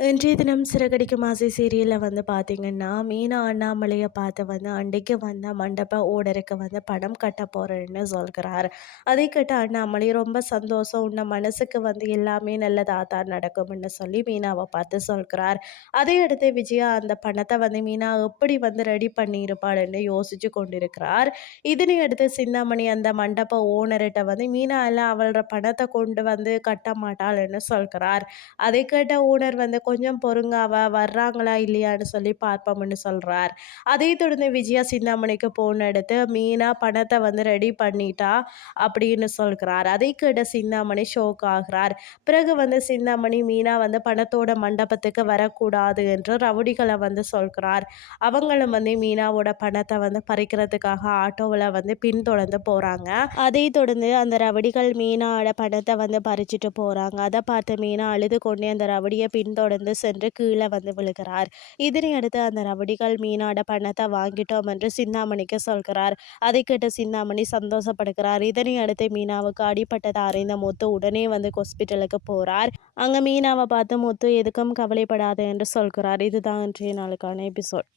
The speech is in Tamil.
இன்றைய தினம் சிறகடிக்கும் ஆசை சீரியலில் வந்து பார்த்தீங்கன்னா மீனா அண்ணாமலையை பார்த்து வந்து அன்றைக்கு வந்த மண்டப ஓடருக்கு வந்து பணம் கட்ட போகிறேன்னு சொல்கிறார். அதை கேட்ட அண்ணாமலை ரொம்ப சந்தோஷம். உன்ன மனசுக்கு வந்து எல்லாமே நல்லதாக தான் நடக்கும்னு சொல்லி மீனாவை பார்த்து சொல்கிறார். அதை அடுத்து விஜயா அந்த பணத்தை வந்து மீனா எப்படி வந்து ரெடி பண்ணியிருப்பாள்னு யோசிச்சு கொண்டிருக்கிறார். இதனை அடுத்து சிந்தாமணி அந்த மண்டப ஓனர்கிட்ட வந்து மீனா எல்லாம் அவளோட பணத்தை கொண்டு வந்து கட்ட மாட்டாள்னு சொல்கிறார். அதை கேட்ட ஓனர் வந்து கொஞ்சம் பொறுங்க அவ வர்றாங்களா இல்லையான்னு சொல்லி பார்ப்போம்னு சொல்கிறார் அதை தொடர்ந்து விஜயா சிந்தாமணிக்கு போன எடுத்து மீனா பணத்தை வந்து ரெடி பண்ணிட்டா? அப்படின்னு சொல்கிறார். அதை கேட்ட சிந்தாமணி ஷோக் ஆகிறார். பிறகு வந்து சிந்தாமணி மீனா வந்து பணத்தோட மண்டபத்துக்கு வரக்கூடாது என்று ரவுடிகளை வந்து சொல்கிறார். அவங்களும் வந்து மீனாவோட பணத்தை வந்து பறிக்கிறதுக்காக ஆட்டோவில் வந்து பின்தொடர்ந்து போகிறாங்க அதை தொடர்ந்து அந்த ரவுடிகள் மீனாவோட பணத்தை வந்து பறிச்சுட்டு போகிறாங்க அதை பார்த்து மீனா அழுது கொண்டே அந்த ரவுடியை பின்தொடர்ந்து தொடர்ந்து சென்று கீழே வந்து விழுகிறார். இதனையடுத்து அந்த ரவடிகள் மீனாட பணத்தை வாங்கிட்டோம் என்று சிந்தாமணிக்கு சொல்கிறார். அதை கேட்டு சிந்தாமணி சந்தோஷப்படுகிறார். இதனை அடுத்து மீனாவுக்கு அடிப்பட்டதை அறிந்த முத்து உடனே வந்து ஹாஸ்பிட்டலுக்கு போறார். அங்க மீனாவை பார்த்து முத்து எதுக்கும் கவலைப்படாது என்று சொல்கிறார். இதுதான் இன்றைய நாளுக்கான எபிசோட்.